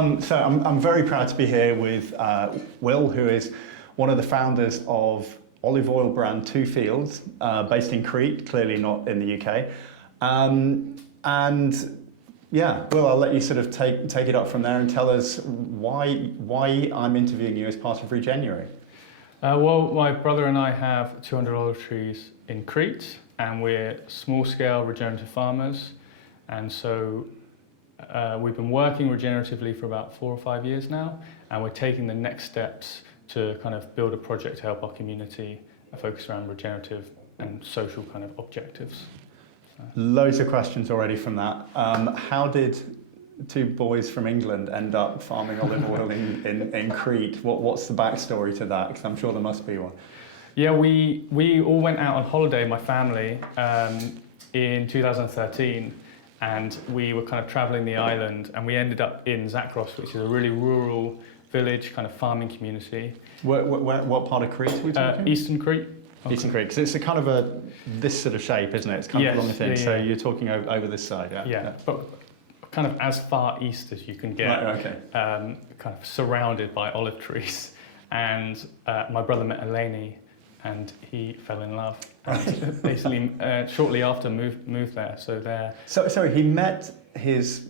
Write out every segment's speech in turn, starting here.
So I'm very proud to be here with Will, who is one of the founders of olive oil brand Two Fields, based in Crete, clearly not in the UK. And yeah, Will, I'll let you sort of take it up from there and tell us why I'm interviewing you as part of Regenuary. Well, my brother and I have 200 olive trees in Crete, and we're small-scale regenerative farmers. And so we've been working regeneratively for about 4 or 5 years now, and we're taking the next steps to kind of build a project to help our community focus around regenerative and social kind of objectives. Loads of questions already from that. How did two boys from England end up farming olive oil in Crete? What's the backstory to that? Because I'm sure there must be one. Yeah, we all went out on holiday, my family, in 2013, and we were kind of traveling the island, and we ended up in Zakros, which is a really rural village, kind of farming community. What part of Crete are we talking? Eastern Crete. Eastern Crete, because it's a kind of this sort of shape, isn't it? It's kind of along the thing. So you're talking over this side, yeah? Yeah, but kind of as far east as you can get, right, okay. Kind of surrounded by olive trees. And my brother met Eleni, and he fell in love. And basically, shortly after, moved there. So sorry, he met his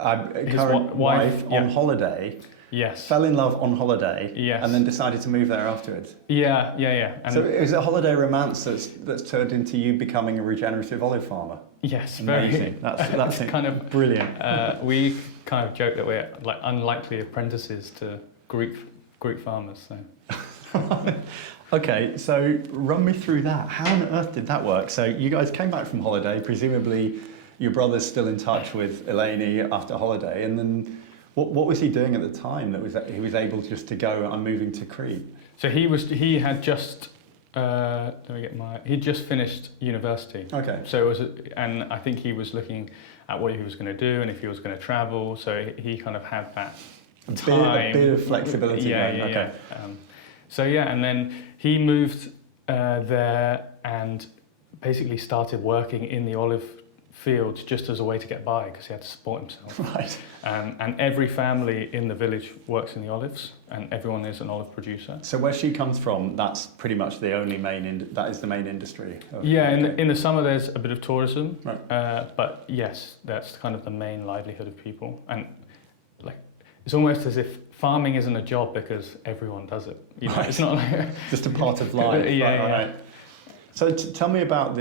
current wife on holiday. Yes. Fell in love on holiday. Yes. And then decided to move there afterwards. Yeah. And so is it holiday romance that's turned into you becoming a regenerative olive farmer? Yes. Amazing. That's kind of brilliant. We kind of joke that we're like unlikely apprentices to Greek farmers. So. Okay, so run me through that. How on earth did that work? So you guys came back from holiday, presumably your brother's still in touch with Eleni after holiday, and then what was he doing at the time that he was able just to go, I'm moving to Crete? So he had just he'd just finished university. Okay. So and I think he was looking at what he was going to do and if he was going to travel. So he kind of had that a bit of flexibility. Yeah. And then he moved there and basically started working in the olive fields just as a way to get by because he had to support himself. Right. And every family in the village works in the olives, and everyone is an olive producer. So where she comes from, that's pretty much the only that is the main industry. Yeah, in the summer there's a bit of tourism, right. But yes, that's kind of the main livelihood of people. And like, it's almost as if farming isn't a job because everyone does it. You know, right. It's not like just a part of life. Right. So tell me about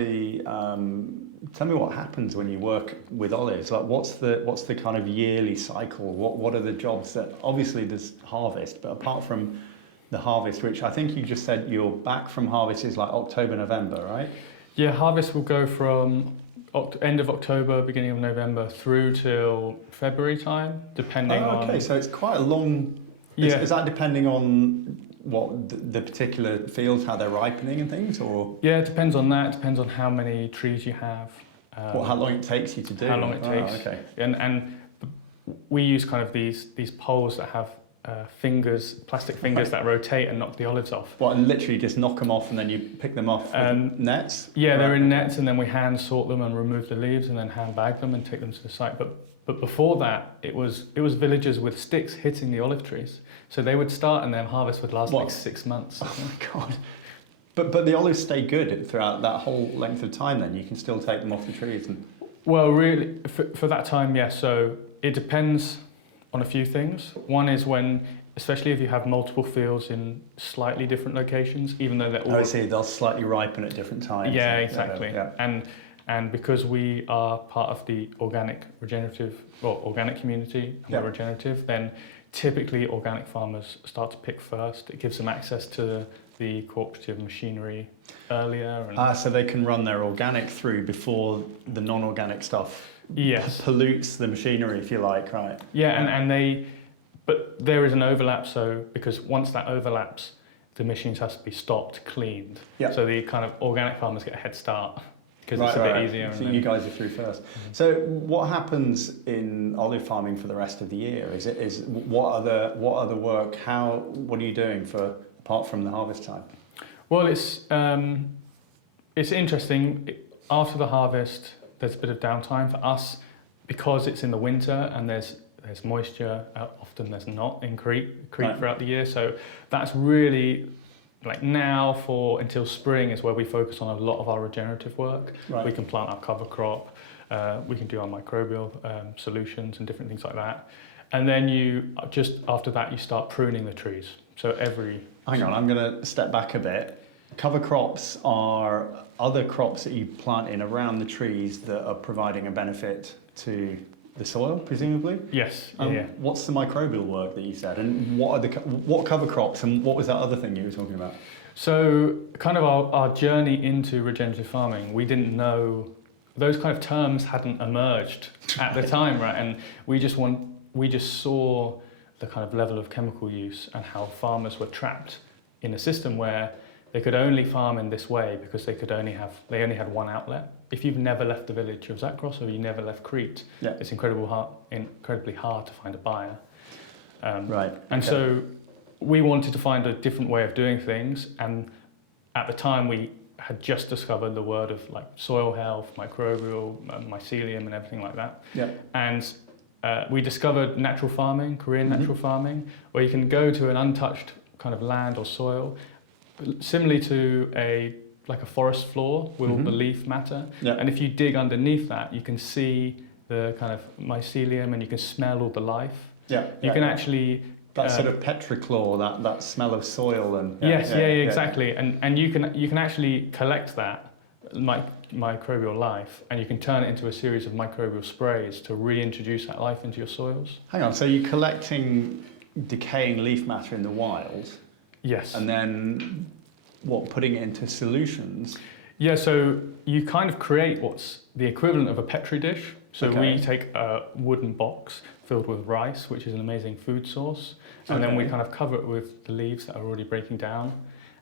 tell me what happens when you work with olives. Like, what's the kind of yearly cycle? What are the jobs that obviously there's harvest, but apart from the harvest, which I think you just said you're back from harvest is like October, November, right? Yeah, harvest will go from end of October, beginning of November through till February time, depending on. Okay, so it's quite a long. Yeah. Is that depending on what the particular fields, how they're ripening and things, or? Yeah, it depends on that. It depends on how many trees you have. How long it takes you to do? How long it takes. Okay. And we use kind of these poles that have plastic fingers that rotate and knock the olives off. What, and literally just knock them off and then you pick them off with nets? Yeah, they're in nets, and then we hand sort them and remove the leaves and then hand bag them and take them to the site. But before that, it was villagers with sticks hitting the olive trees. So they would start and their harvest would last like 6 months. Oh my God. But the olives stay good throughout that whole length of time then? You can still take them off the trees? Well, really, for that time, yes. So it depends on a few things. One is especially if you have multiple fields in slightly different locations, even though they're all... Oh, I see, they'll slightly ripen at different times. Yeah, exactly. Yeah. And because we are part of the organic community, and we're regenerative, then typically organic farmers start to pick first. It gives them access to the cooperative machinery earlier. So they can run their organic through before the non-organic stuff pollutes the machinery, if you like, right? Yeah, but there is an overlap, so because once that overlaps, the machines has to be stopped, cleaned. Yeah. So the kind of organic farmers get a head start. Because it's a bit easier. So you guys are through first. So what happens in olive farming for the rest of the year? What other work? What are you doing apart from the harvest time? Well, it's interesting. After the harvest, there's a bit of downtime for us because it's in the winter and there's there's moisture. Often there's not in Crete Right. throughout the year. So that's really like now until spring is where we focus on a lot of our regenerative work. Right. We can plant our cover crop, we can do our microbial solutions and different things like that. And then just after that, you start pruning the trees. So Hang on, I'm going to step back a bit. Cover crops are other crops that you plant in around the trees that are providing a benefit to the soil, presumably? Yes, yeah. What's the microbial work that you said? And what cover crops and what was that other thing you were talking about? So kind of our journey into regenerative farming, we didn't know, those kind of terms hadn't emerged at the time, right? And we just saw the kind of level of chemical use and how farmers were trapped in a system where they could only farm in this way because they only had one outlet. If you've never left the village of Zakros or you never left Crete, it's incredibly hard to find a buyer. Right. And so we wanted to find a different way of doing things, and at the time we had just discovered the word of like soil health, microbial, mycelium and everything like that. Yeah. And we discovered natural farming, Korean natural farming, where you can go to an untouched kind of land or soil, similarly to a forest floor with all the leaf matter. Yeah. And if you dig underneath that, you can see the kind of mycelium and you can smell all the life. Yeah. You can actually... That sort of petrichlor, that smell of soil and... Exactly. And you can actually collect that microbial life and you can turn it into a series of microbial sprays to reintroduce that life into your soils. Hang on, so you're collecting decaying leaf matter in the wild? Yes. And then, putting it into solutions? Yeah, so you kind of create what's the equivalent of a Petri dish. So we take a wooden box filled with rice, which is an amazing food source, and then we kind of cover it with the leaves that are already breaking down.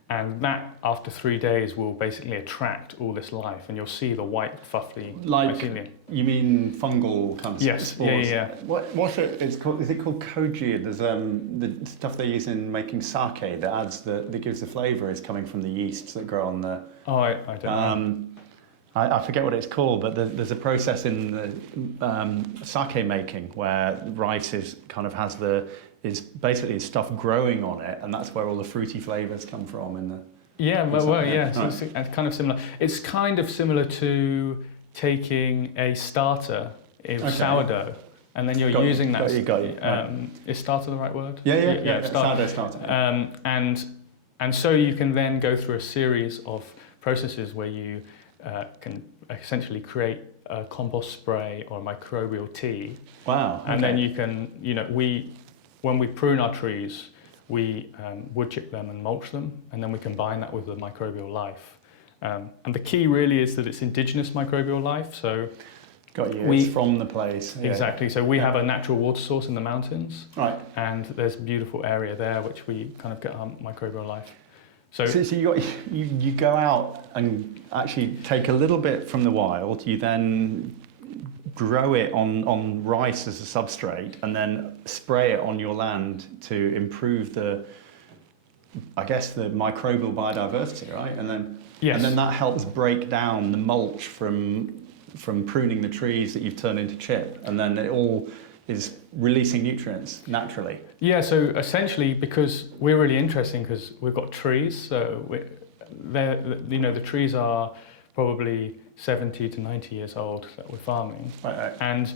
And that, after 3 days, will basically attract all this life, and you'll see the white, fluffy mycelium. You mean fungal kind of Yes, spores? yeah. What's it? It's called. Is it called koji? There's the stuff they use in making sake that gives the flavour is coming from the yeasts that grow on the. Oh, I don't know. I forget what it's called, but there's a process in the sake making where rice is basically stuff growing on it, and that's where all the fruity flavours come from. So it's kind of similar. It's kind of similar to taking a starter of sourdough, and then you're using that. Got you. Is starter the right word? Yeah. Sourdough starter. And so you can then go through a series of processes where you can essentially create a compost spray or a microbial tea. Wow. And then you can, when we prune our trees, we wood chip them and mulch them, and then we combine that with the microbial life. And the key really is that it's indigenous microbial life. So got you. It's from the place. Exactly. So we have a natural water source in the mountains, right? And there's a beautiful area there which we kind of get our microbial life. So you go out and actually take a little bit from the wild. You then grow it on rice as a substrate, and then spray it on your land to improve the microbial biodiversity, right? And then that helps break down the mulch from pruning the trees that you've turned into chip, and then it all is releasing nutrients naturally. Yeah, so essentially, because we're really interesting because we've got trees, so the trees are probably 70 to 90 years old that we're farming. Right. And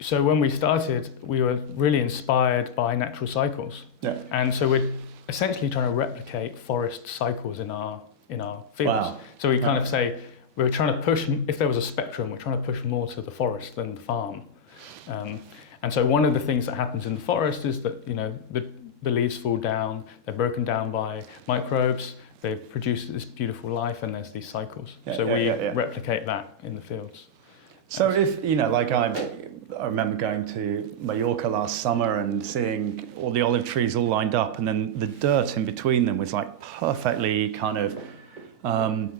so when we started, we were really inspired by natural cycles. Yeah. And so we're essentially trying to replicate forest cycles in our fields. Wow. So we kind of say, we're trying to push, if there was a spectrum, we're trying to push more to the forest than the farm. And so one of the things that happens in the forest is that, the leaves fall down, they're broken down by microbes, they produce this beautiful life, and there's these cycles. We replicate that in the fields. So if, I remember going to Mallorca last summer and seeing all the olive trees all lined up, and then the dirt in between them was like perfectly kind of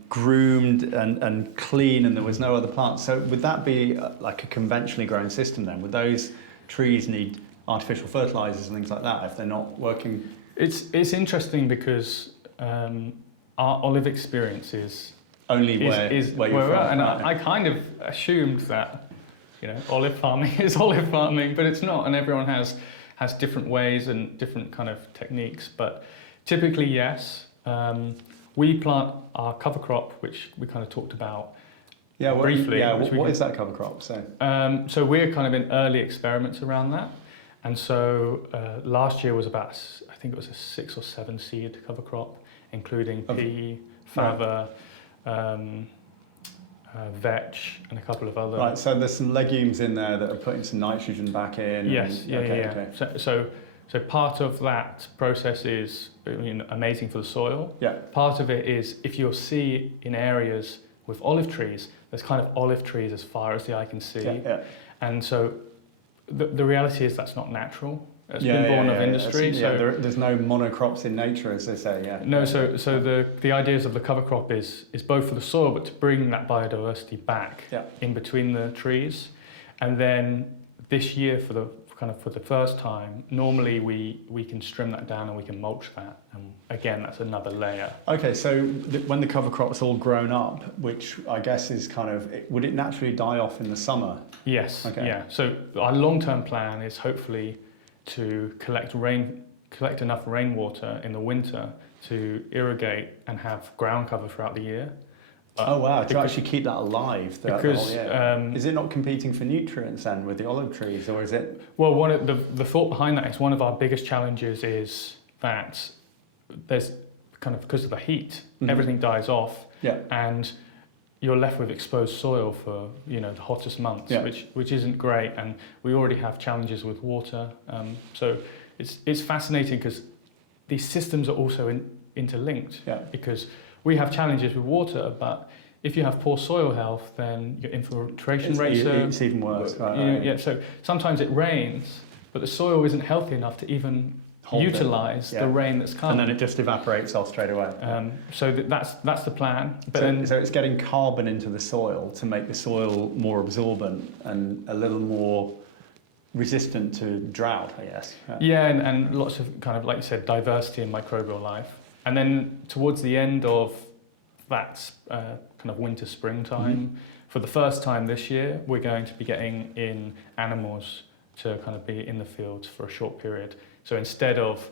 groomed and clean, and there was no other plants. So would that be like a conventionally grown system then? Would those trees need artificial fertilizers and things like that if they're not working? It's interesting because our olive experience is only where you're from. And I kind of assumed that olive farming is olive farming, but it's not, and everyone has different ways and different kind of techniques. But typically, yes, we plant our cover crop, which we kind of talked about briefly. What is that cover crop? So we're kind of in early experiments around that, and so last year was about, I think it was a 6 or 7 seed cover crop, including pea, fava. Vetch and a couple of other. Right, so there's some legumes in there that are putting some nitrogen back in. Yes, Okay. So part of that process is amazing for the soil. Yeah. Part of it is, if you'll see in areas with olive trees, there's kind of olive trees as far as the eye can see. Yeah. And so the reality is that's not natural. It's been born of industry. There's no monocrops in nature, as they say. Yeah. No. So the ideas of the cover crop is both for the soil, but to bring that biodiversity back in between the trees, and then this year for the first time, normally we can trim that down and we can mulch that, and again that's another layer. Okay, so when the cover crop's all grown up, which I guess is would it naturally die off in the summer? Yes. Okay. Yeah. So our long-term plan is hopefully to collect enough rainwater in the winter to irrigate and have ground cover throughout the year. Oh wow, to actually keep that alive throughout the whole year. Is it not competing for nutrients then with the olive trees, or is it? Well, one of the thought behind that is one of our biggest challenges is that there's kind of, because of the heat, everything dies off, and you're left with exposed soil for the hottest months, which isn't great, and we already have challenges with water. So it's fascinating because these systems are also interlinked. Because we have challenges with water, but if you have poor soil health, then your infiltration rates it's even worse. So sometimes it rains, but the soil isn't healthy enough to even utilise the rain that's come. And then it just evaporates off straight away. So that's the plan. But so it's getting carbon into the soil to make the soil more absorbent and a little more resistant to drought, I guess. And lots of kind of, like you said, diversity in microbial life. And then towards the end of that kind of winter, springtime, for the first time this year, we're going to be getting in animals to kind of be in the fields for a short period. So instead of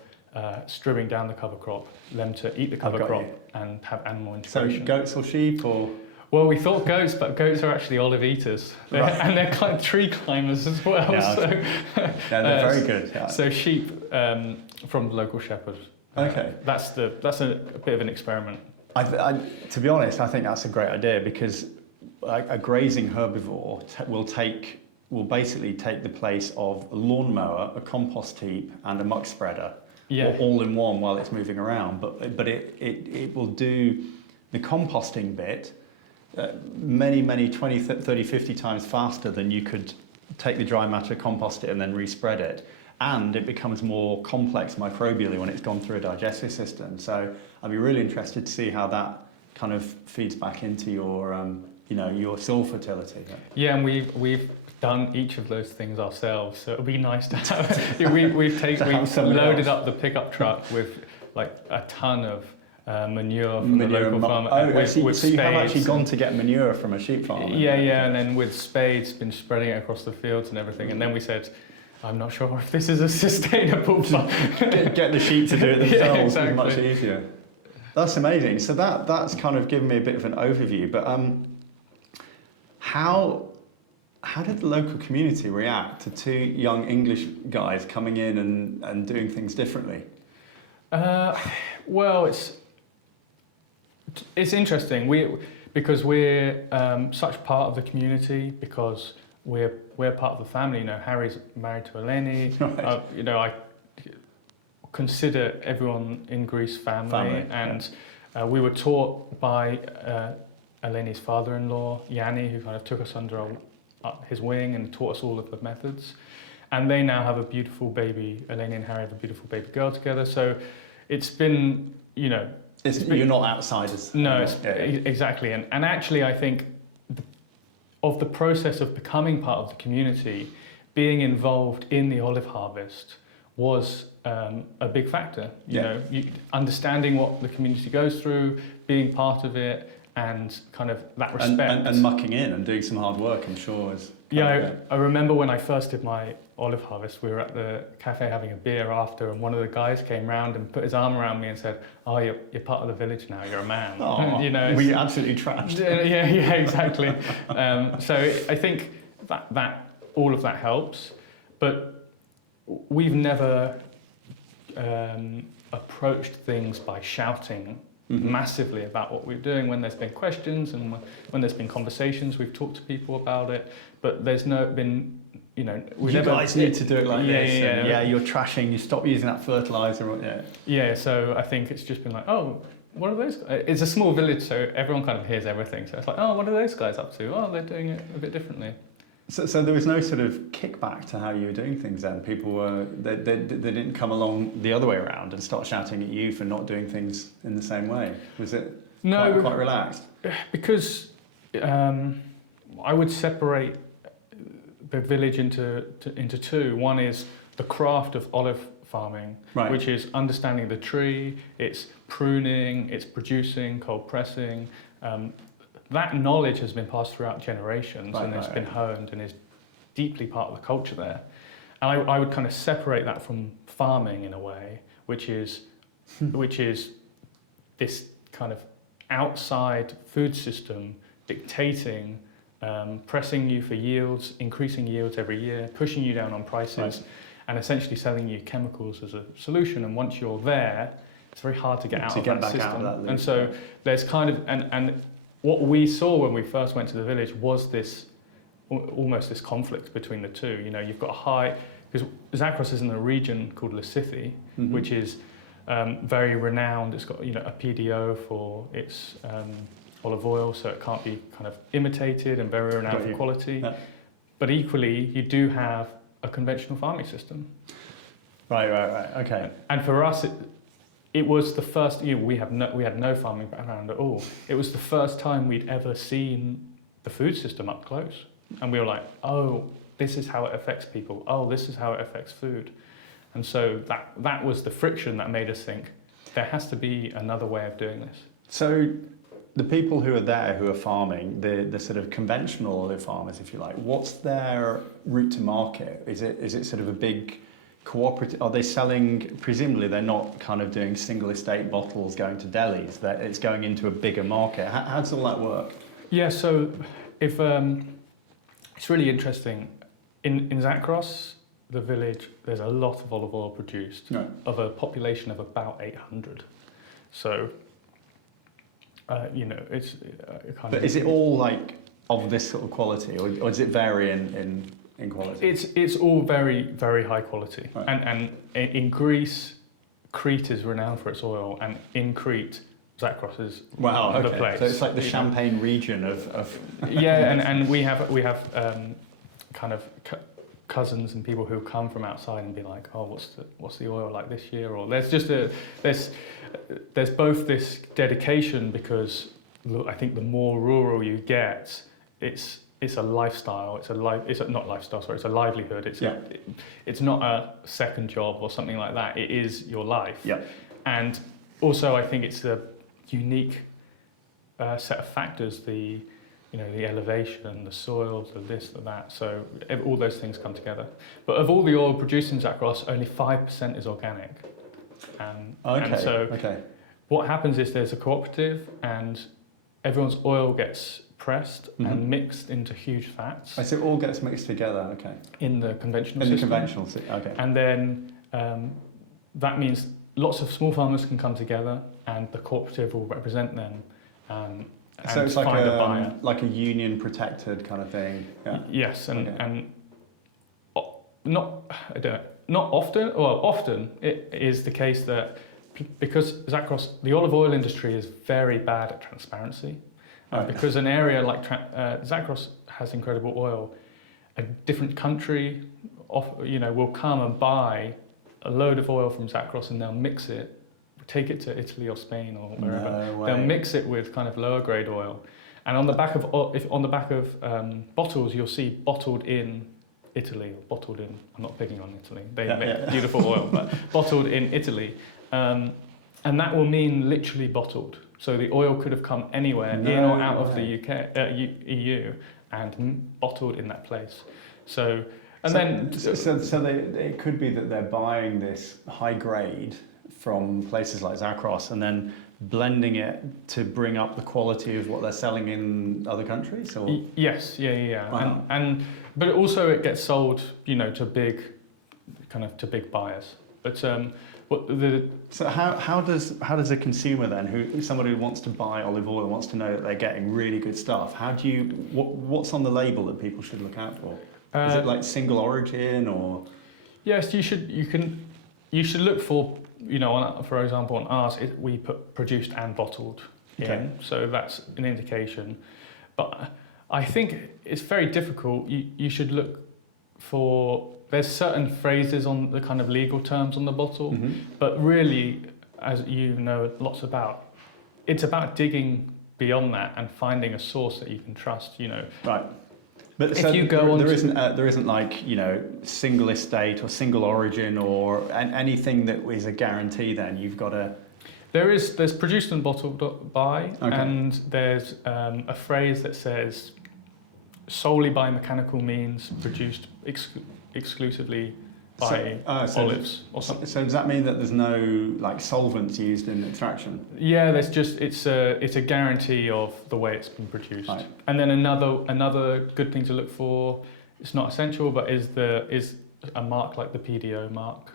stripping down the cover crop, them to eat the cover crop and have animal integration. So goats or sheep or? Well, we thought goats, but goats are actually olive eaters. And they're kind of tree climbers as well. They're very good. Yeah. So sheep from the local shepherd. That's a bit of an experiment. To be honest, I think that's a great idea, because a grazing herbivore will basically take the place of a lawnmower, a compost heap, and a muck spreader, all in one while it's moving around. But it will do the composting bit many 20, 30, 50 times faster than you could take the dry matter, compost it, and then respread it. And it becomes more complex microbially when it's gone through a digestive system. So I'd be really interested to see how that kind of feeds back into your your soil fertility. Yeah, and we've done each of those things ourselves, so it'd be nice to have. we've loaded up the pickup truck with like a ton of manure from the local farmer. With so you have actually gone to get manure from a sheep farm? And then with spades been spreading it across the fields and everything, and then we said, I'm not sure if this is a sustainable plan. Get the sheep to do it themselves is much easier. That's amazing. So that's kind of given me a bit of an overview, but how did the local community react to 2 young English guys coming in and doing things differently? Well, it's interesting. Because we're such part of the community, because we're part of the family. Harry's married to Eleni. Right. I consider everyone in Greece family. And we were taught by Eleni's father-in-law, Yanni, who kind of took us under his wing and taught us all of the methods. And they now have a beautiful baby. Eleni and Harry have a beautiful baby girl together. So it's been, you're not outsiders. No, exactly. And actually, I think of the process of becoming part of the community, being involved in the olive harvest was a big factor. Understanding what the community goes through, being part of it, and kind of that respect. And mucking in and doing some hard work, I'm sure, is... I remember when I first did my olive harvest, we were at the cafe having a beer after, and one of the guys came round and put his arm around me and said, "Oh, you're part of the village now, you're a man." Oh, you know, we absolutely trashed. yeah, exactly. So I think that all of that helps, but we've never approached things by shouting massively about what we're doing. When there's been questions and when there's been conversations, we've talked to people about it, but there's been, you know, you guys need to do it like this. Yeah, you're trashing, you stop using that fertilizer. Yeah, so I think it's just been like, oh, what are those guys? It's a small village, so everyone kind of hears everything. So it's like, oh, what are those guys up to? Oh, they're doing it a bit differently. So there was no sort of kickback to how you were doing things then? People were, they didn't come along the other way around and start shouting at you for not doing things in the same way? Was it quite relaxed? Because I would separate the village into two. One is the craft of olive farming, which is understanding the tree, it's pruning, it's producing, cold pressing. That knowledge has been passed throughout generations and it's been honed and is deeply part of the culture there. And I would kind of separate that from farming in a way, which is this kind of outside food system dictating, pressing you for yields, increasing yields every year, pushing you down on prices, and essentially selling you chemicals as a solution. And once you're there, it's very hard to get out of that system. And so there's kind of, and what we saw when we first went to the village was this, almost this conflict between the two. You know, you've got a high, because Zakros is in a region called Lasithi, which is very renowned. It's got, you know, a PDO for its olive oil, so it can't be kind of imitated, and very renowned for quality. Yeah. But equally, you do have a conventional farming system. Right, okay. And for us, it was the first, you know, we had no farming background at all. It was the first time we'd ever seen the food system up close. And we were like, oh, this is how it affects people. Oh, this is how it affects food. And so that was the friction that made us think, there has to be another way of doing this. So the people who are there, who are farming, the sort of conventional olive farmers, if you like, what's their route to market? Is it sort of a big cooperative? Are they selling, presumably they're not kind of doing single estate bottles going to delis, that it's going into a bigger market. How does all that work? Yeah, so if it's really interesting. In Zakros, the village, there's a lot of olive oil produced of a population of about 800. So, you know, it's kind But is it all like of this sort of quality, or does it vary in quality? It's all very, very high quality. And in Greece, Crete is renowned for its oil, and in Crete, Zakros is the place. So it's like the Champagne region of yeah, and we have kind of cousins and people who come from outside and be like, oh, what's the oil like this year? Or there's just there's both this dedication, because look, I think the more rural you get, it's a lifestyle. It's a livelihood. It's not a second job or something like that. It is your life. Yeah. And also, I think it's the unique set of factors, the elevation, the soil, the this, the that. So all those things come together. But of all the oil produced in Zakros, only 5% is organic. And so what happens is there's a cooperative, and everyone's oil gets pressed and mixed into huge fats. So it all gets mixed together, in the conventional system. And then that means lots of small farmers can come together, and the cooperative will represent them. So it's like a union protected kind of thing. Yeah. Yes, and not often. Well, often it is the case that because Zakros, the olive oil industry is very bad at transparency. Because an area like Zakros has incredible oil, a different country, will come and buy a load of oil from Zakros, and they'll mix it, take it to Italy or Spain or wherever. They'll mix it with kind of lower grade oil, and on the back of bottles, you'll see bottled in Italy, or bottled in. I'm not picking on Italy. They make beautiful oil, but bottled in Italy, and that will mean literally bottled. So the oil could have come anywhere, in or out of the EU, and bottled in that place. So it could be that they're buying this high grade from places like Zakros and then blending it to bring up the quality of what they're selling in other countries. Or? Yes, yeah. Wow. But also it gets sold, to big buyers. But So how does a consumer then, somebody who wants to buy olive oil, wants to know that they're getting really good stuff? What's on the label that people should look out for? Is it like single origin or? Yes, you should look for, for example, on ours we put produced and bottled in, so that's an indication. But I think it's very difficult. You should look for. There's certain phrases on the kind of legal terms on the bottle, but really, as you know lots about, it's about digging beyond that and finding a source that you can trust. Right. But if so you go there isn't like single estate or single origin or anything that is a guarantee. Then you've got to. There's produced and bottled by, and there's a phrase that says solely by mechanical means, produced exclusively by olives or something. So does that mean that there's no like solvents used in extraction? Yeah, it's a guarantee of the way it's been produced. Right. And then another good thing to look for, it's not essential, but is a mark like the PDO mark,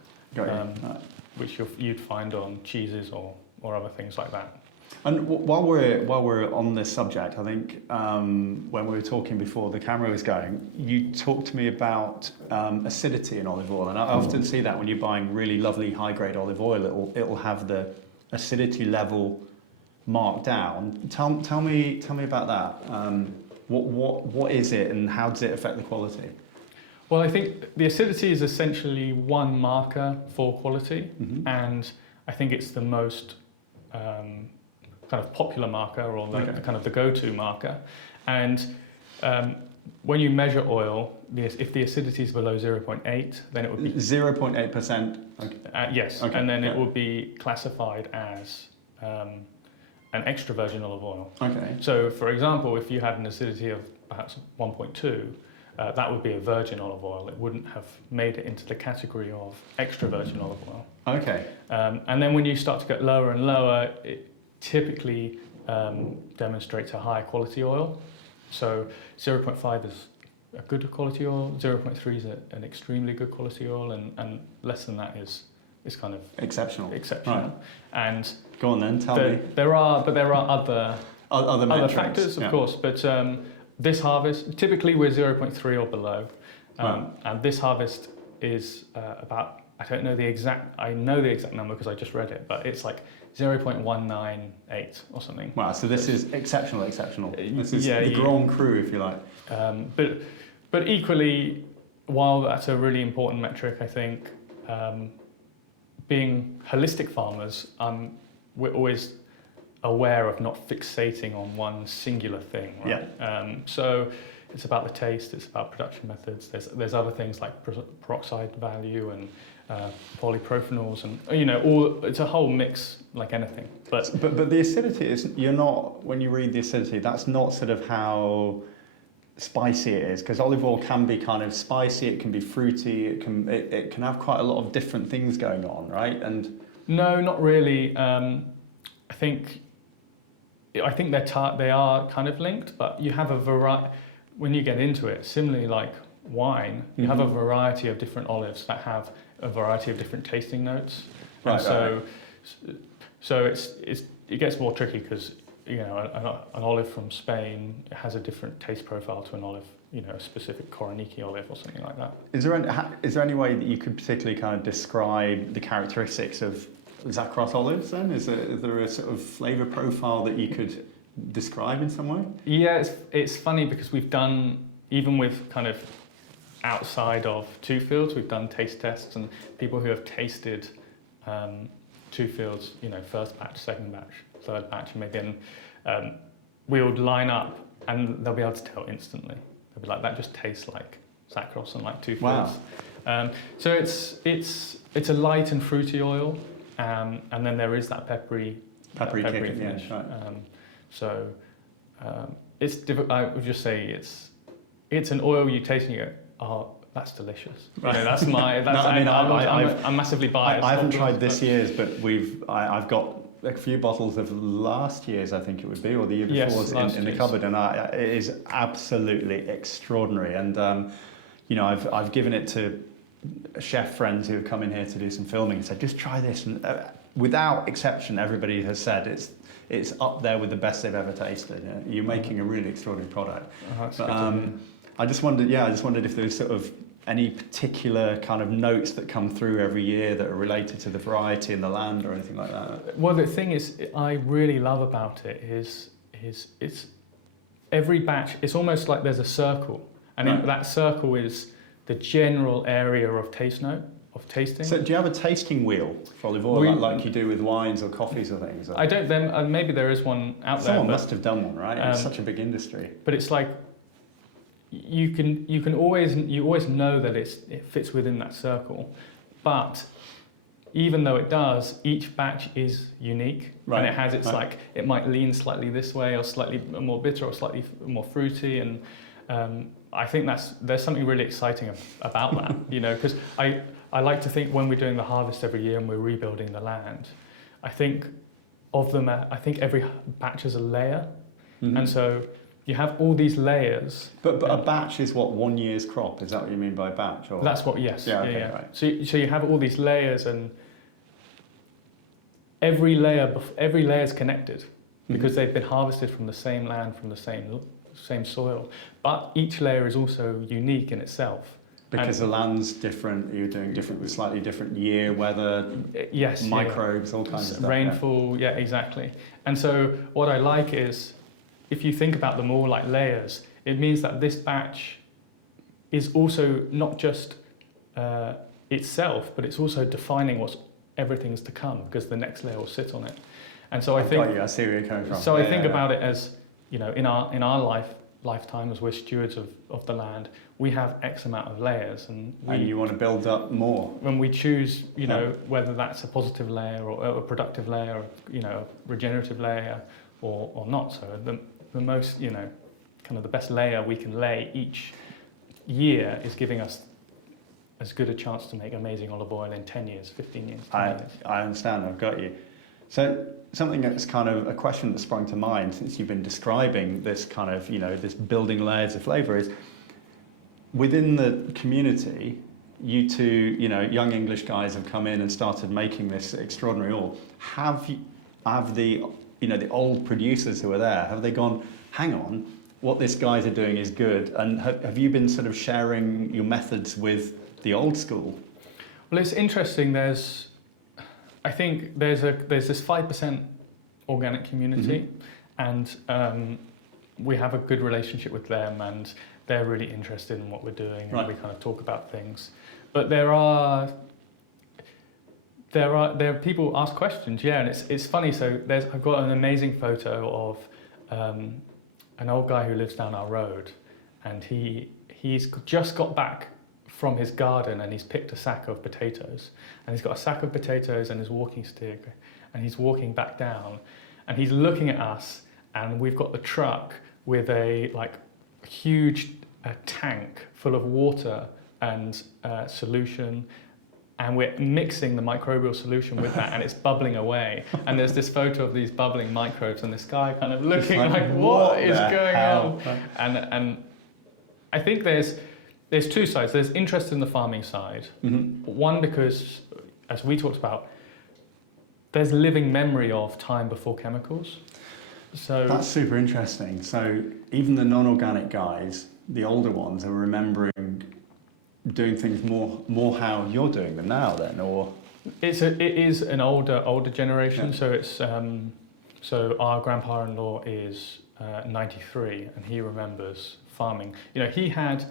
which you'd find on cheeses or other things like that. And while we're on this subject, I think when we were talking before the camera was going, you talked to me about acidity in olive oil, and I often see that when you're buying really lovely high grade olive oil, it'll have the acidity level marked down. Tell me about that. What is it, and how does it affect the quality? Well, I think the acidity is essentially one marker for quality, and I think it's the most kind of popular marker, or the kind of the go-to marker. And when you measure oil, if the acidity is below 0.8, then it would be 0.8%. Yes, and then it would be classified as an extra virgin olive oil. Okay. So, for example, if you had an acidity of perhaps 1.2, that would be a virgin olive oil. It wouldn't have made it into the category of extra virgin olive oil. Okay. And then when you start to get lower and lower, it typically demonstrates a higher quality oil. So 0.5 is a good quality oil, 0.3 is an extremely good quality oil, and less than that is kind of exceptional. Right. And go on then, tell me. There are other factors, of course, but this harvest, typically we're 0.3 or below, and this harvest is about, I know the exact number because I just read it, but it's like 0.198 or something. Wow, so this is exceptional. This is the Grand Cru, if you like. But equally, while that's a really important metric, I think being holistic farmers, we're always aware of not fixating on one singular thing, right? Yeah. So it's about the taste, it's about production methods. There's other things like peroxide value and polyprophenols, and it's a whole mix like anything. But the acidity is, when you read the acidity, that's not sort of how spicy it is, because olive oil can be kind of spicy, it can be fruity, it can have quite a lot of different things going on, right? And no, not really. I think they are kind of linked, but you have a variety. When you get into it, similarly like wine, you have a variety of different olives that have a variety of different tasting notes. Right. So it gets more tricky because an olive from Spain has a different taste profile to an olive, a specific Koroniki olive or something like that. Is there any way that you could particularly kind of describe the characteristics of Zakros olives then? Is there a sort of flavour profile that you could describe in some way? Yeah, it's funny because we've done, even with kind of outside of two fields, we've done taste tests, and people who have tasted two fields, first batch, second batch, third batch, maybe, and we would line up and they'll be able to tell instantly. They'll be like, that just tastes like Zakros and like two fields. Wow. So it's a light and fruity oil, and then there is that peppery Peppery kick, finish. yeah, right. It's difficult. I would just say it's an oil you taste and you go, oh, that's delicious. You know, that's my. That's, No, I mean, I'm massively biased. I haven't tried this year's, but I've got a few bottles of last year's, I think it would be, or the year before's in the cupboard, and it is absolutely extraordinary. And you know, I've given it to chef friends who have come in here to do some filming and said, just try this, and without exception, everybody has said it's up there with the best they've ever tasted. You're making a really extraordinary product. But, I just wondered if there's sort of any particular kind of notes that come through every year that are related to the variety and the land or anything like that. Well, the thing is, I really love about it is it's every batch. It's almost like there's a circle, and that circle is the general area of taste note. Of tasting. So do you have a tasting wheel for olive oil, like you do with wines or coffees or things? Or? I don't. Then maybe there is one out there. Someone must have done one, right? It's such a big industry. But it's like you can always know that it fits within that circle, but even though it does, each batch is unique, and it has like it might lean slightly this way or slightly more bitter or slightly more fruity, and I think there's something really exciting about that, you know, because I like to think when we're doing the harvest every year and we're rebuilding the land, I think of them. I think every batch is a layer, and so you have all these layers. But a batch is what, 1 year's crop? Is that what you mean by batch? Or? That's what. Yes. Yeah. Okay, yeah. Right. So you have all these layers, and every layer is connected because they've been harvested from the same land, from the same soil. But each layer is also unique in itself. Because the land's different, you're doing different with slightly different year, weather, microbes, all kinds of stuff. Rainfall, yeah, exactly. And so what I like is, if you think about them all like layers, it means that this batch is also not just itself, but it's also defining everything's to come, because the next layer will sit on it. And so I see where you're coming from. So I think about it as, you know, in our lifetime, as we're stewards of the land, we have X amount of layers, and you want to build up more. When we choose, you know, whether that's a positive layer or a productive layer, or, you know, a regenerative layer or not. So the most, you know, kind of the best layer we can lay each year is giving us as good a chance to make amazing olive oil in 10 years, 15 years. I understand, I've got you. So something that's kind of a question that sprung to mind since you've been describing this kind of, you know, this building layers of flavour is, within the community, you two, you know, young English guys have come in and started making this extraordinary oil. Have the, you know, the old producers who are there, have they gone, hang on, what this guys are doing is good? And have you been sort of sharing your methods with the old school? Well, it's interesting. I think there's this 5% organic community, and we have a good relationship with them, and they're really interested in what we're doing, and we kind of talk about things. But there are people ask questions, and it's funny. So I've got an amazing photo of an old guy who lives down our road, and he's just got back from his garden, and he's picked a sack of potatoes, and he's got a sack of potatoes and his walking stick, and he's walking back down, and he's looking at us, and we've got the truck with a huge tank full of water and solution, and we're mixing the microbial solution with that, and it's bubbling away, and there's this photo of these bubbling microbes, and this guy kind of looking like what is going on? And I think there's two sides. There's interest in the farming side. One, because, as we talked about, there's living memory of time before chemicals. So that's super interesting. So even the non-organic guys, the older ones, are remembering doing things more how you're doing them now, then, or it is an older generation. So it's so our grandpa-in-law is 93, and he remembers farming. You know, he had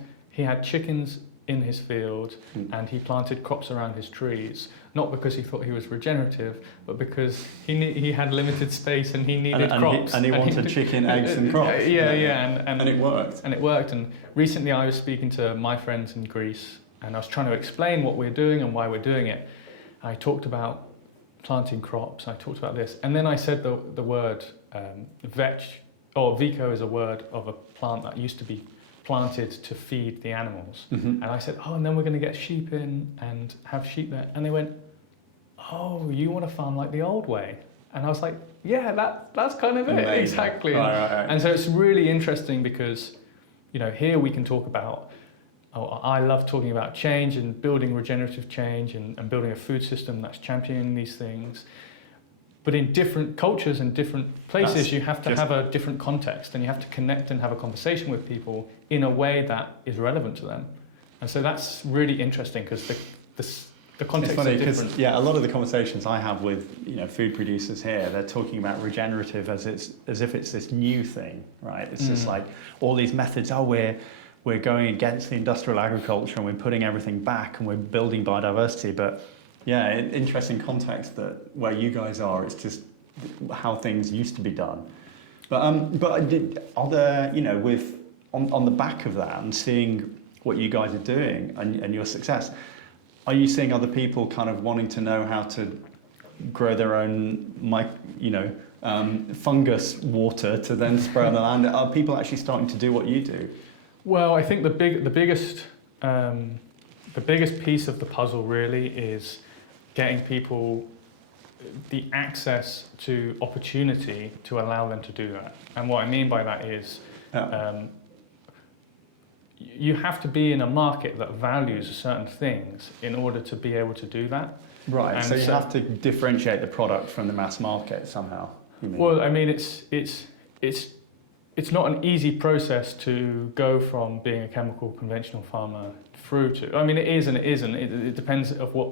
chickens in his field, and he planted crops around his trees, not because he thought he was regenerative, but because he had limited space and he needed crops. And he wanted chicken, eggs and crops. And it worked. And it worked. And recently I was speaking to my friends in Greece, and I was trying to explain what we're doing and why we're doing it. I talked about planting crops. I talked about this, and then I said the word vetch, or vico is a word of a plant that used to be planted to feed the animals. Mm-hmm. And I said, oh, and then we're going to get sheep in and have sheep there. And they went, oh, you want to farm like the old way? And I was like, yeah, that's kind of it, Amazing. exactly. Right. And so it's really interesting because, you know, here we can talk about, I love talking about change and building regenerative change and building a food system that's championing these things. But in different cultures and different places, you have to have a different context, and you have to connect and have a conversation with people in a way that is relevant to them. And so that's really interesting because the context is different. Yeah, a lot of the conversations I have with food producers here, they're talking about regenerative as if it's this new thing, right? It's just like all these methods. Oh, we're going against the industrial agriculture and we're putting everything back and we're building biodiversity, but yeah, interesting context that where you guys are, it's just how things used to be done. But are there, on the back of that and seeing what you guys are doing and your success, are you seeing other people kind of wanting to know how to grow their own, fungus water to then spray on the land? Are people actually starting to do what you do? Well, I think the biggest piece of the puzzle really is getting people the access to opportunity to allow them to do that. And what I mean by that is you have to be in a market that values certain things in order to be able to do that. Right, and so you have to differentiate the product from the mass market somehow, you mean? Well, I mean, it's not an easy process to go from being a chemical conventional farmer through to, I mean, it is and it isn't. It depends of what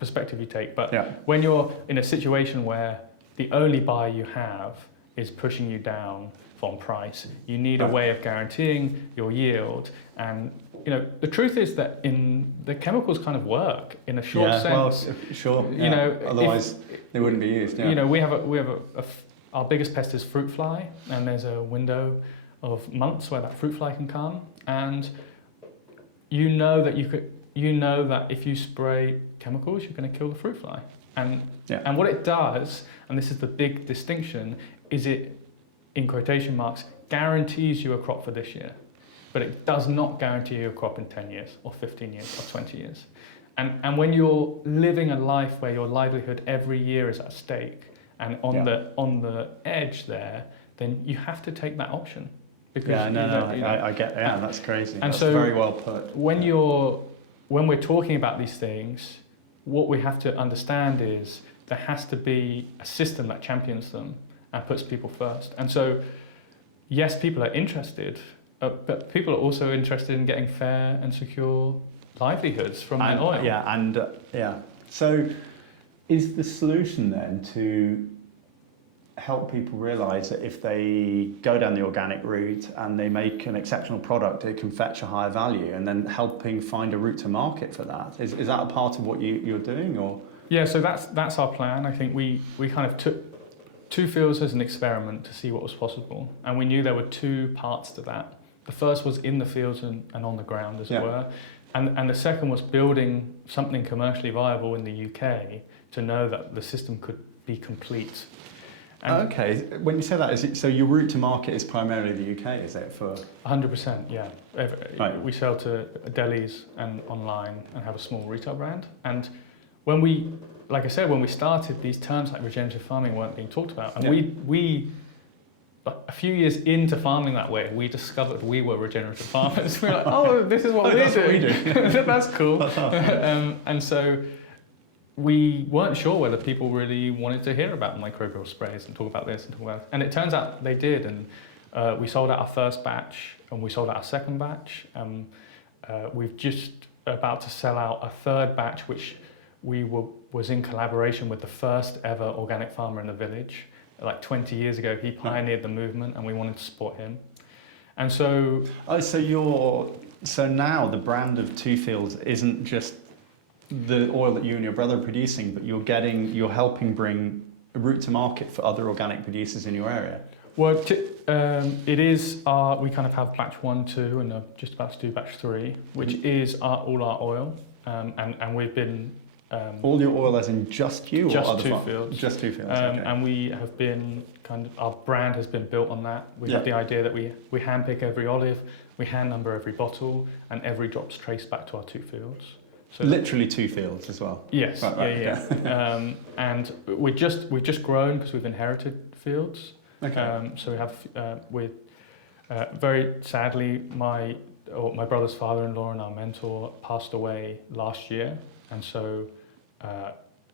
perspective you take. But when you're in a situation where the only buyer you have is pushing you down on price, you need a way of guaranteeing your yield. And the truth is that in the chemicals kind of work in a short sense. Well, sure. Yeah. Otherwise, they wouldn't be used. Yeah. We have our biggest pest is fruit fly, and there's a window of months where that fruit fly can come, and that if you spray chemicals, you're going to kill the fruit fly. And what it does, and this is the big distinction, is it, in quotation marks, guarantees you a crop for this year, but it does not guarantee you a crop in 10 years or 15 years or 20 years. And when you're living a life where your livelihood every year is at stake and on the edge there, then you have to take that option. Because I get that's crazy. And that's so very well put. When we're talking about these things, what we have to understand is there has to be a system that champions them and puts people first. And so, yes, people are interested, but people are also interested in getting fair and secure livelihoods from their oil. So is the solution then to help people realise that if they go down the organic route and they make an exceptional product, it can fetch a higher value, and then helping find a route to market for that? Is that a part of what you're doing, or? Yeah, so that's our plan. I think we kind of took 2 fields as an experiment to see what was possible, and we knew there were 2 parts to that. The first was in the fields and on the ground, as it were, and the second was building something commercially viable in the UK to know that the system could be complete. And okay, when you say that, so your route to market is primarily the UK, is it? For 100%, yeah. Right. We sell to delis and online and have a small retail brand. And when we started, these terms like regenerative farming weren't being talked about. And we a few years into farming that way, we discovered we were regenerative farmers. We were like, oh, this is what we do. That's cool. And so we weren't sure whether people really wanted to hear about microbial sprays and talk about this and talk about it. And it turns out they did. And we sold out our first batch and we sold out our second batch. We've just about to sell out a third batch, which was in collaboration with the first ever organic farmer in the village. Like 20 years ago, he pioneered the movement and we wanted to support him. And so... So now the brand of Two Fields isn't just the oil that you and your brother are producing, but you're helping bring a route to market for other organic producers in your area. Well, it is we kind of have batch 1, 2, and just about to do batch 3, which is all our oil. And we've been All your oil as in just you, just or other two fields. Just two fields. Okay. And we have been our brand has been built on that. We have the idea that we handpick every olive, we hand number every bottle, and every drop's traced back to our two fields. So literally two fields as well. Yes. Right, yeah. And we've just grown because we've inherited fields. Okay. So we have very sadly my brother's father-in-law and our mentor passed away last year, and so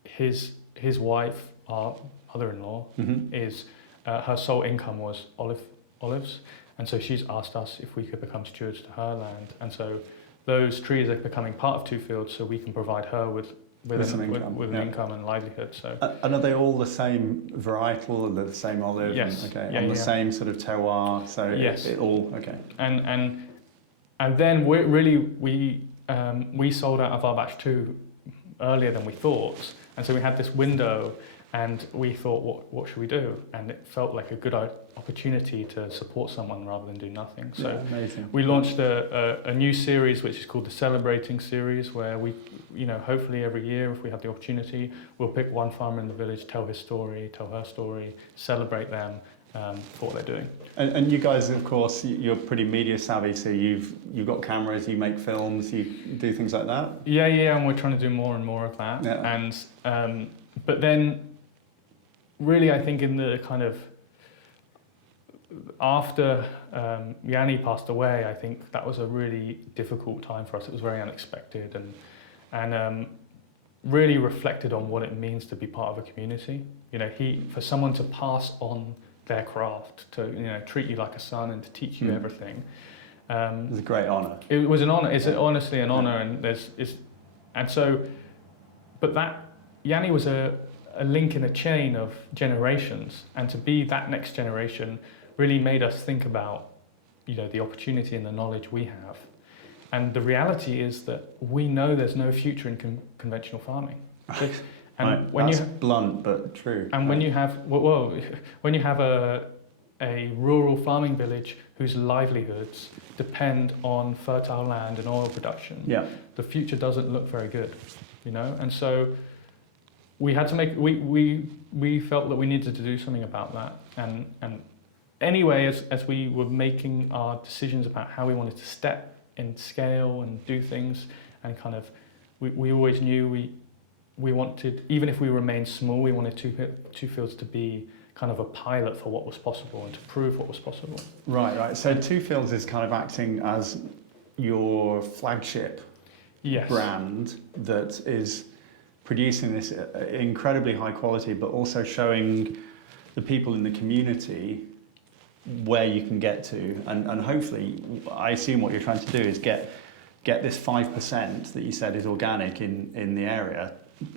his wife, our mother-in-law, is her sole income was olives, and so she's asked us if we could become stewards to her land, and so those trees are becoming part of two fields, so we can provide her with an income and livelihood. So and are they all the same varietal, or the same olive? Yes. On the same sort of terroir. So yes. it all okay. And then we sold out of our batch 2 earlier than we thought, and so we had this window, and we thought, what should we do? And it felt like a good opportunity to support someone rather than do nothing. So amazing. We launched a new series which is called the Celebrating Series, where we, hopefully every year, if we have the opportunity, we'll pick one farmer in the village, tell his story, tell her story, celebrate them for what they're doing. And you guys, of course, you're pretty media savvy, so you've got cameras, you make films, you do things like that? Yeah, and we're trying to do more and more of that. Yeah. And but then, really, I think in the kind of after Yanni passed away, I think that was a really difficult time for us. It was very unexpected and really reflected on what it means to be part of a community. For someone to pass on their craft, to treat you like a son and to teach you everything. It was a great honour. It was an honour. It's honestly an honour, but that Yanni was a link in a chain of generations, and to be that next generation really made us think about, the opportunity and the knowledge we have. And the reality is that we know there's no future in conventional farming. And when that's blunt but true. And when you have when you have a rural farming village whose livelihoods depend on fertile land and oil production, the future doesn't look very good, And so we had to we felt that we needed to do something about that. And anyway, as we were making our decisions about how we wanted to step in scale and do things, and kind of we always knew we wanted, even if we remained small, we wanted two fields to be kind of a pilot for what was possible and to prove what was possible. Right. So Two Fields is kind of acting as your flagship brand that is producing this incredibly high quality, but also showing the people in the community where you can get to, and hopefully, I assume what you're trying to do is get this 5% that you said is organic in the area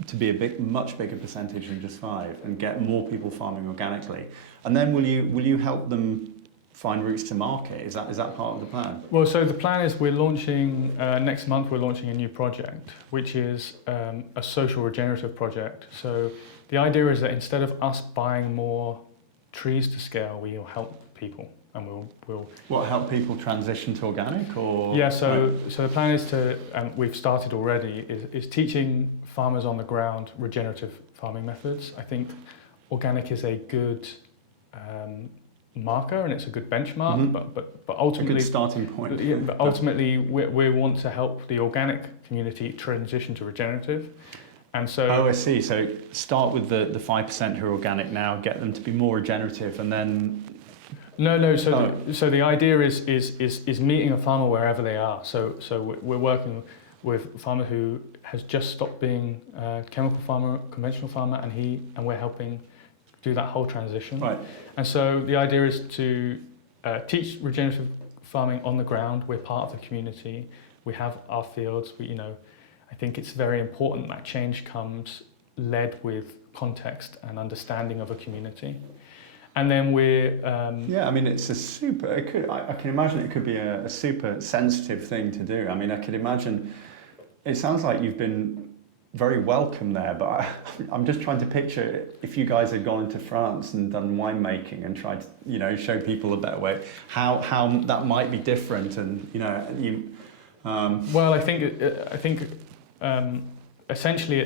to be a much bigger percentage than just 5, and get more people farming organically. And then will you help them find routes to market? Is that part of the plan? Well, so the plan is we're launching next month. We're launching a new project, which is a social regenerative project. So the idea is that instead of us buying more trees to scale, we'll help people, and we'll help people transition to organic, or so the plan is to, and we've started already, is teaching farmers on the ground regenerative farming methods. I think organic is a good marker and it's a good benchmark, but ultimately a good starting point. But ultimately we want to help the organic community transition to regenerative. And so I see. So start with the 5% who are organic now, get them to be more regenerative, and then So the idea is meeting a farmer wherever they are. So we're working with a farmer who has just stopped being a chemical farmer, conventional farmer, and we're helping do that whole transition. Right. And so the idea is to teach regenerative farming on the ground. We're part of the community. We have our fields. I think it's very important that change comes led with context and understanding of a community. And then we're... it's a super... I can imagine it could be a super sensitive thing to do. I could imagine... It sounds like you've been very welcome there, but I'm just trying to picture if you guys had gone into France and done winemaking and tried to, show people a better way, how that might be different, and, Well, I think essentially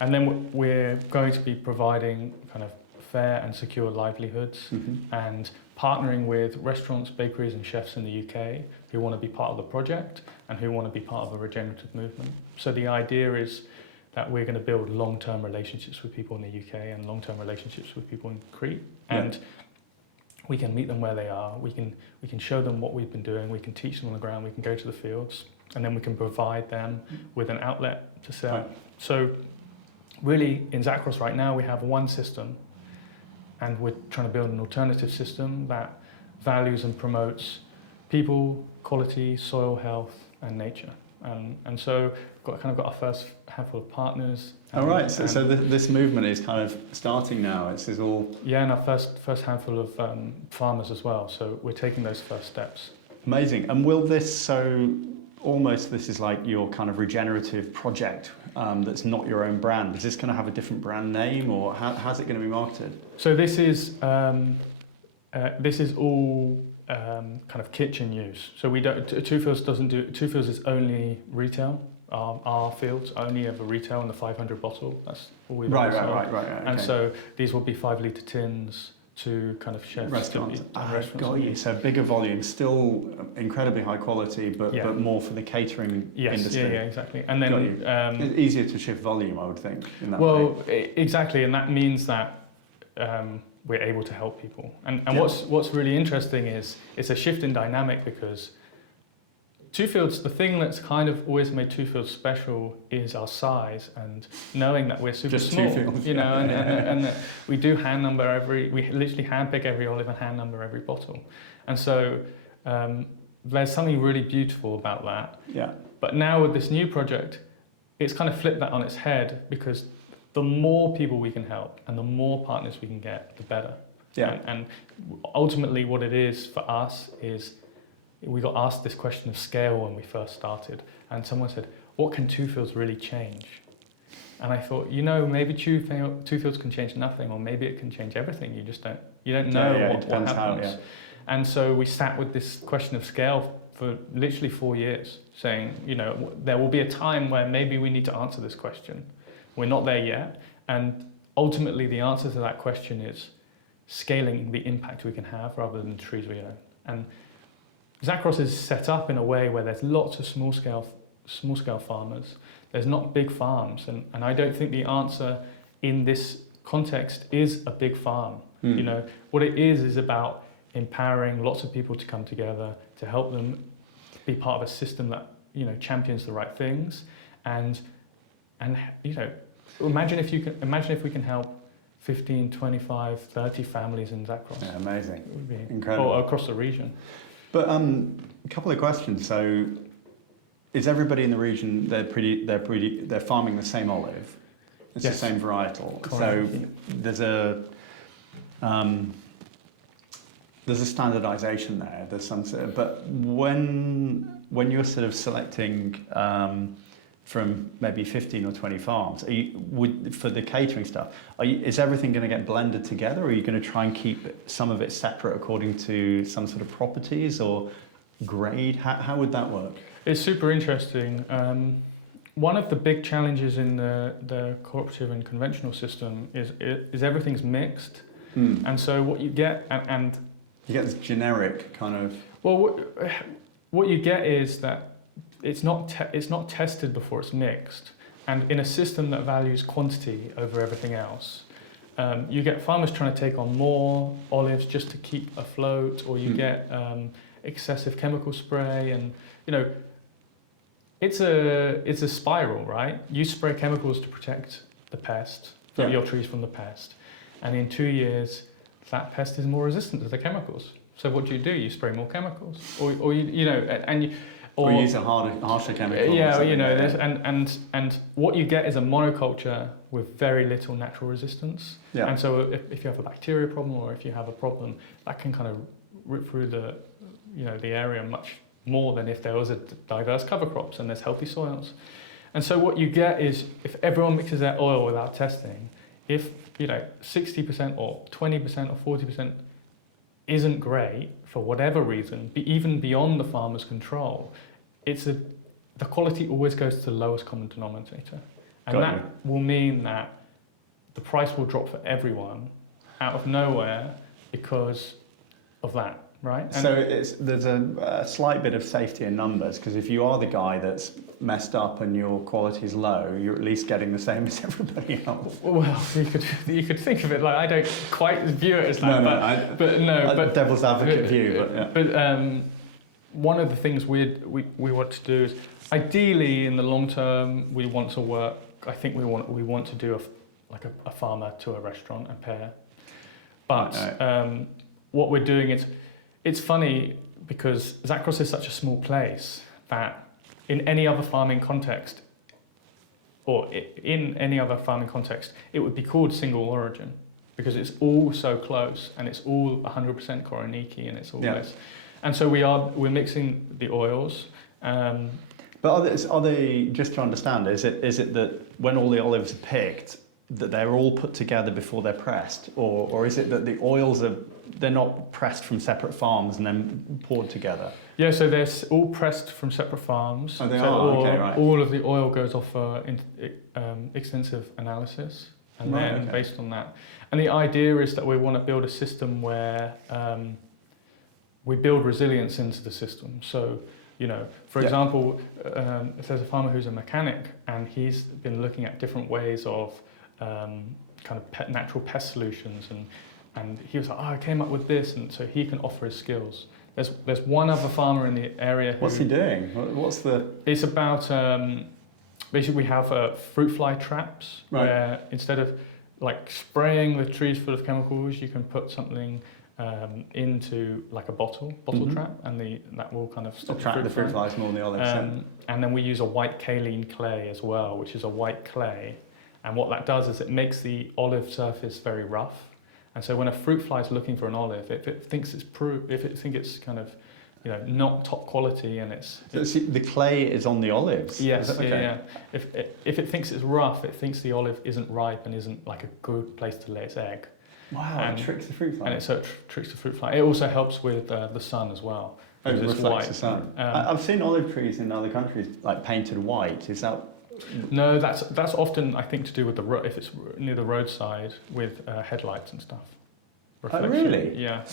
and then we're going to be providing kind of fair and secure livelihoods and partnering with restaurants, bakeries and chefs in the UK who want to be part of the project and who want to be part of the regenerative movement. So the idea is that we're going to build long-term relationships with people in the UK and long-term relationships with people in Crete, and we can meet them where they are. We can show them what we've been doing. We can teach them on the ground. We can go to the fields, and then we can provide them with an outlet to sell. Right. So really, in Zakros right now, we have one system, and we're trying to build an alternative system that values and promotes people, quality, soil health, and nature. And so got our first handful of partners. All right, so this movement is kind of starting now. It's all... Yeah, and our first handful of farmers as well. So we're taking those first steps. Amazing. And will this, so almost this is like your kind of regenerative project that's not your own brand. Is this going to have a different brand name, or how's it going to be marketed? So this is all kind of kitchen use. So we don't. Two Fields is only retail. Our fields only ever retail in the 500 bottle. That's all we Right. And Okay. so these will be 5 litre tins to kind of chefs. Restaurants. Restaurants. Got you. So bigger volume, still incredibly high quality, but more for the catering industry. Yeah, exactly. And then it's easier to shift volume, I would think. In that way. Exactly, and that means that we're able to help people. And what's really interesting is it's a shift in dynamic, because Two Fields, the thing that's kind of always made Two Fields special is our size, and knowing that we're super Just small, Two Fields, and that we do hand number we literally hand pick every olive and hand number every bottle. And so there's something really beautiful about that. Yeah. But now with this new project, it's kind of flipped that on its head, because the more people we can help and the more partners we can get, the better. Yeah. And ultimately what it is for us is, we got asked this question of scale when we first started, and someone said, what can Two Fields really change? And I thought, maybe Two Fields can change nothing, or maybe it can change everything. You just don't know what happens. And so we sat with this question of scale for literally 4 years, saying, there will be a time where maybe we need to answer this question. We're not there yet. And ultimately the answer to that question is scaling the impact we can have rather than the trees we own. And Zakros is set up in a way where there's lots of small scale farmers. There's not big farms, and I don't think the answer in this context is a big farm. What it is about empowering lots of people to come together to help them be part of a system that champions the right things, and imagine if we can help 15, 25, 30 families in Zakros. Yeah, amazing. It would be incredible. Or across the region. But a couple of questions. So, is everybody in the region they're farming the same olive? It's Yes. the same varietal. Correct. So there's a standardization there. There's some, but when you're sort of selecting from maybe 15 or 20 farms, for the catering stuff, is everything going to get blended together, or are you going to try and keep some of it separate according to some sort of properties or grade? How would that work? It's super interesting. One of the big challenges in the cooperative and conventional system is everything's mixed. And so what you get, and you get this generic kind of... Well, what you get is that it's not tested before it's mixed. And in a system that values quantity over everything else, you get farmers trying to take on more olives just to keep afloat, or you get excessive chemical spray, and it's a spiral, right? You spray chemicals to protect the pest, your trees from the pest, and in 2 years, that pest is more resistant to the chemicals. So what do? You spray more chemicals, or or use a harsher chemical. And what you get is a monoculture with very little natural resistance. Yeah. And so if you have a bacteria problem, or if you have a problem, that can kind of rip through the area much more than if there was a diverse cover crops and there's healthy soils. And so what you get is, if everyone mixes their oil without testing, if 60% or 20% or 40% isn't great for whatever reason, even beyond the farmer's control, it's the quality always goes to the lowest common denominator. And Got that you. will mean that the price will drop for everyone out of nowhere because of that, right? And So there's a slight bit of safety in numbers, because if you are the guy that's messed up and your quality is low, you're at least getting the same as everybody else. well, you could think of it like, I don't quite view it as that, but devil's advocate view, but yeah. One of the things we want to do is, ideally in the long term, we want to work. I think we want to do a farmer to a restaurant and pair. But what we're doing, it's funny because Zakros is such a small place that in any other farming context, it would be called single origin, because it's all so close and it's all 100% Koroniki and it's all this. And so we're mixing the oils. But are they, just to understand, is it that when all the olives are picked, that they're all put together before they're pressed, or is it that the oils they're not pressed from separate farms and then poured together? Yeah, so they're all pressed from separate farms. Oh, they so are? Okay, right. All of the oil goes off extensive analysis, and then based on that. And the idea is that we want to build a system where we build resilience into the system. So, for example, if there's a farmer who's a mechanic and he's been looking at different ways of kind of natural pest solutions, and he was like, I came up with this, and so he can offer his skills. There's one other farmer in the area. What's he doing? It's about basically we have fruit fly traps, where instead of like spraying the trees full of chemicals, you can put something into like a bottle trap, and that will kind of stop the fruit flies more than the olives. And then we use a white kaolin clay as well, which is a white clay, and what that does is it makes the olive surface very rough. And so when a fruit fly is looking for an olive, if it thinks it's kind of not top quality, and the clay is on the olives. Yes, yeah. If it thinks it's rough, it thinks the olive isn't ripe and isn't like a good place to lay its egg. Wow, it tricks the fruit fly. And it tricks the fruit fly. It also helps with the sun as well. It reflects the sun. I've seen olive trees in other countries like painted white. Is that? No, that's often, I think, to do with if it's near the roadside with headlights and stuff. Reflection. Oh, really? Yeah.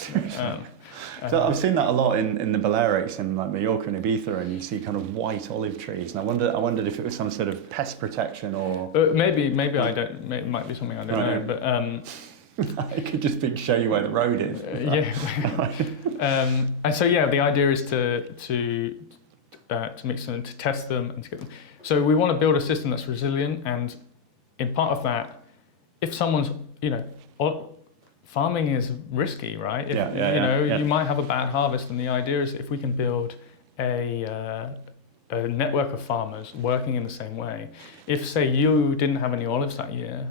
So I've seen that a lot in the Balearics and like Mallorca and Ibiza, and you see kind of white olive trees. And I wondered if it was some sort of pest protection or. Maybe I don't. It might be something I don't know. But it could just show you where the road is. And so the idea is to mix them, to test them, and to get them. So we want to build a system that's resilient, and in part of that, if someone's, farming is risky, right? You might have a bad harvest, and the idea is if we can build a network of farmers working in the same way. If, say, you didn't have any olives that year,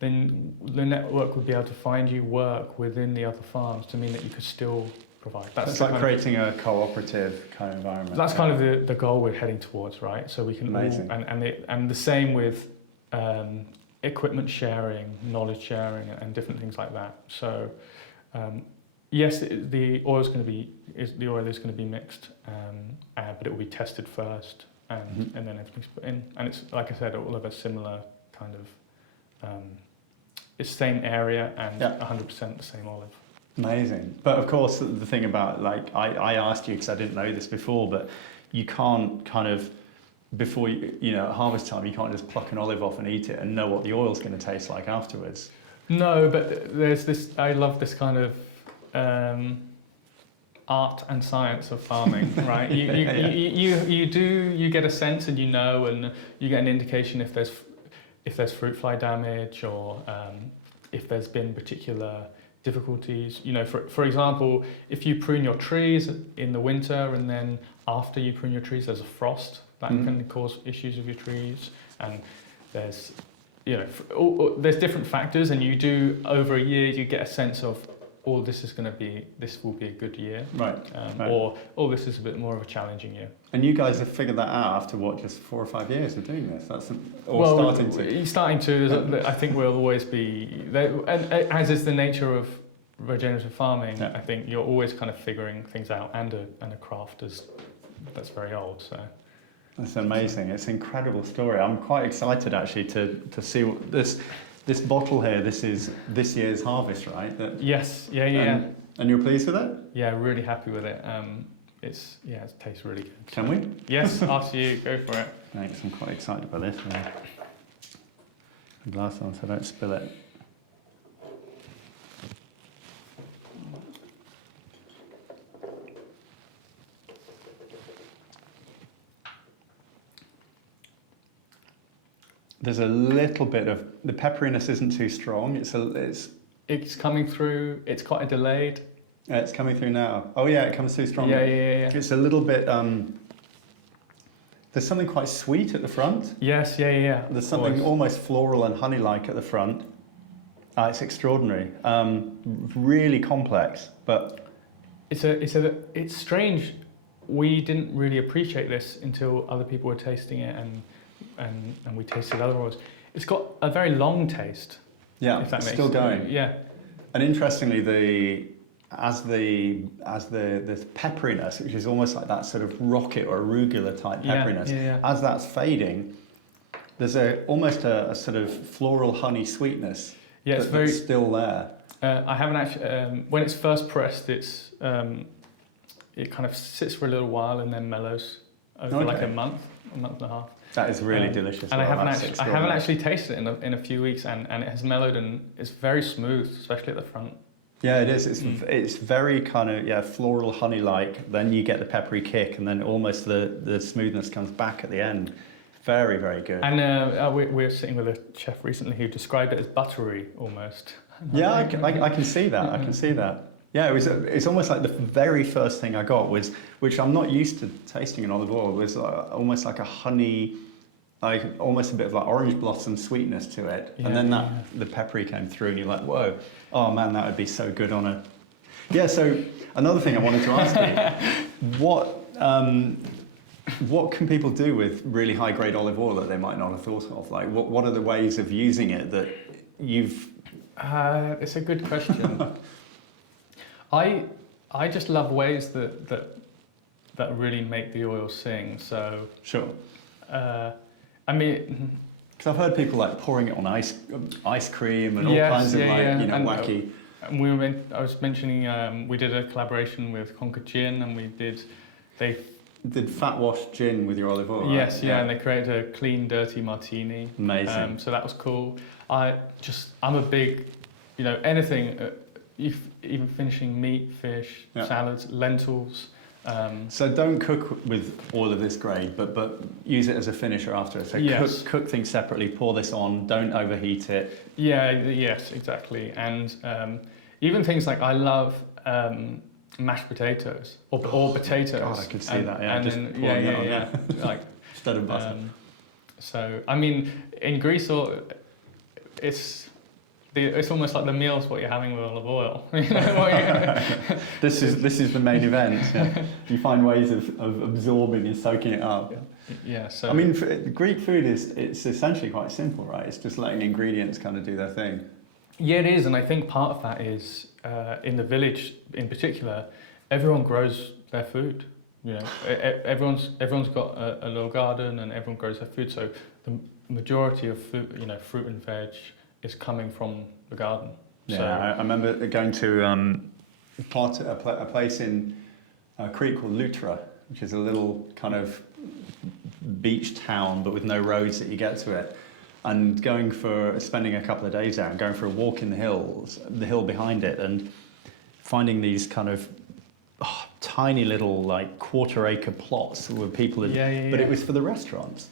then the network would be able to find you work within the other farms to mean that you could still provide. That's like creating a cooperative kind of environment. That's kind of the goal we're heading towards, right? So we can and the same with equipment sharing, knowledge sharing, and different things like that. So yes, the oil is going to be mixed, but it will be tested first, and then everything's put in. And it's, like I said, all of a similar kind of it's same area and 100% the same olive. Amazing. But of course, the thing about, like, I asked you because I didn't know this before, but you can't kind of, before at harvest time, you can't just pluck an olive off and eat it and know what the oil's going to taste like afterwards. No, but there's this, I love this kind of art and science of farming, right? You get a sense, and you get an indication if there's fruit fly damage, or if there's been particular difficulties. For example, if you prune your trees in the winter and then after you prune your trees there's a frost, that can cause issues with your trees, and there's there's different factors, and you do over a year you get a sense of, this will be a good year, right. Or this is a bit more of a challenging year. And you guys have figured that out after what, just 4 or 5 years of doing this? Starting to. I think we'll always be there, and as is the nature of regenerative farming. Yeah. I think you're always kind of figuring things out, and a craft that's very old. So That's amazing. It's an incredible story. I'm quite excited actually to see what this bottle here. This is this year's harvest, right? Yes. Yeah. And you're pleased with it? Yeah, really happy with it. It tastes really good. Can we? Yes, after you, go for it. Thanks. I'm quite excited by this. The glass on so I don't spill it. There's a little bit of the pepperiness isn't too strong. It's coming through. It's quite a delayed. It's coming through now. Oh yeah, it comes through strongly. Yeah. It's a little bit. There's something quite sweet at the front. Yes, yeah. There's something almost floral and honey-like at the front. It's extraordinary. Really complex, but it's strange. We didn't really appreciate this until other people were tasting it, and we tasted other oils. It's got a very long taste. Yeah, if that it's makes still going. Yeah. And interestingly, the pepperiness, which is almost like that sort of rocket or arugula type pepperiness, as that's fading, there's almost a sort of floral honey sweetness. Yeah, it's that's still there. I haven't actually. When it's first pressed, it kind of sits for a little while and then mellows over like a month and a half. That is really delicious. And I haven't actually tasted it in a few weeks, and it has mellowed and it's very smooth, especially at the front. Yeah, it is. It's very kind of floral honey-like. Then you get the peppery kick, and then almost the smoothness comes back at the end. Very, very good. And we were sitting with a chef recently who described it as buttery almost. Yeah, I can see that. I can see that. Yeah, it's almost like the very first thing I got was, which I'm not used to tasting in olive oil, was almost like a honey, like almost a bit of like orange blossom sweetness to it. And then the peppery came through and you're like, whoa, oh man, that would be so good on a... Yeah, so another thing I wanted to ask you, what can people do with really high grade olive oil that they might not have thought of? Like what are the ways of using it that you've... It's a good question. I just love ways that really make the oil sing. So sure. I mean, because I've heard people like pouring it on ice cream and all kinds of wacky. I was mentioning we did a collaboration with Conquered Gin, and they did fat wash gin with your olive oil. Yes, right? and they created a clean, dirty martini. Amazing. So that was cool. I'm a big, anything. Even finishing meat, fish, salads, lentils. So don't cook with oil of this grade, but use it as a finisher after. So cook things separately, pour this on, don't overheat it. Yes, exactly. And even things like I love mashed potatoes or potatoes. God, I could see that. Yeah, and just then, like instead of butter. So I mean, in Greece, it's almost like the meal's what you're having with olive oil. This is the main event. Yeah. You find ways of absorbing and soaking it up. Yeah. So I mean, Greek food it's essentially quite simple, right? It's just letting ingredients kind of do their thing. Yeah, it is, and I think part of that is in the village, in particular, everyone grows their food. Everyone's got a little garden, and everyone grows their food. So the majority of food, fruit and veg, is coming from the garden. Yeah, so, I remember going to a place in Crete called Loutra, which is a little kind of beach town, but with no roads that you get to it. And spending a couple of days there and going for a walk in the hill behind it, and finding these kind of tiny little like quarter-acre plots where people had, but it was for the restaurants.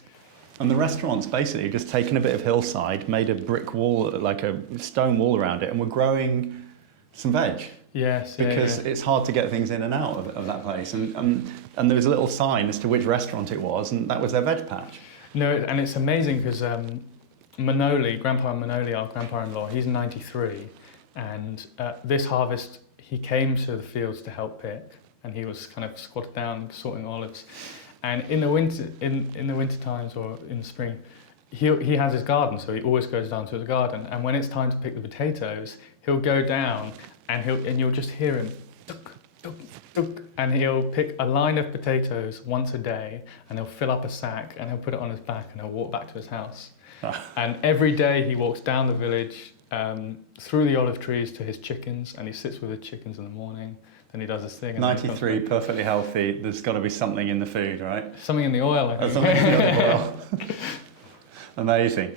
And the restaurants basically just taken a bit of hillside, made a brick wall, like a stone wall around it, and were growing some veg. Yes, because it's hard to get things in and out of that place. And there was a little sign as to which restaurant it was, and that was their veg patch. No, and it's amazing because Grandpa Manoli, our grandpa-in-law, he's 93, and this harvest he came to the fields to help pick, and he was kind of squatted down sorting olives. And in the winter times or in the spring, he has his garden, so he always goes down to the garden. And when it's time to pick the potatoes, he'll go down and you'll just hear him tuk, and he'll pick a line of potatoes once a day, and he'll fill up a sack, and he'll put it on his back, and he'll walk back to his house. And every day he walks down the village, through the olive trees to his chickens, and he sits with the chickens in the morning. Then he does his thing. And 93, perfectly healthy. There's got to be something in the food, right? Something in the oil, I think. Something in the oil. Amazing.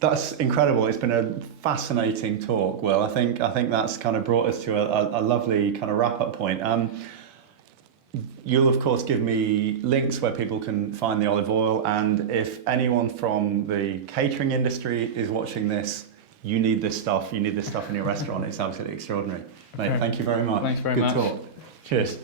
That's incredible. It's been a fascinating talk, Will. I think that's kind of brought us to a lovely kind of wrap-up point. You'll, of course, give me links where people can find the olive oil, and if anyone from the catering industry is watching this, you need this stuff. You need this stuff in your restaurant. It's absolutely extraordinary. Mate, thank you very much. Thanks very much. Good talk. Cheers.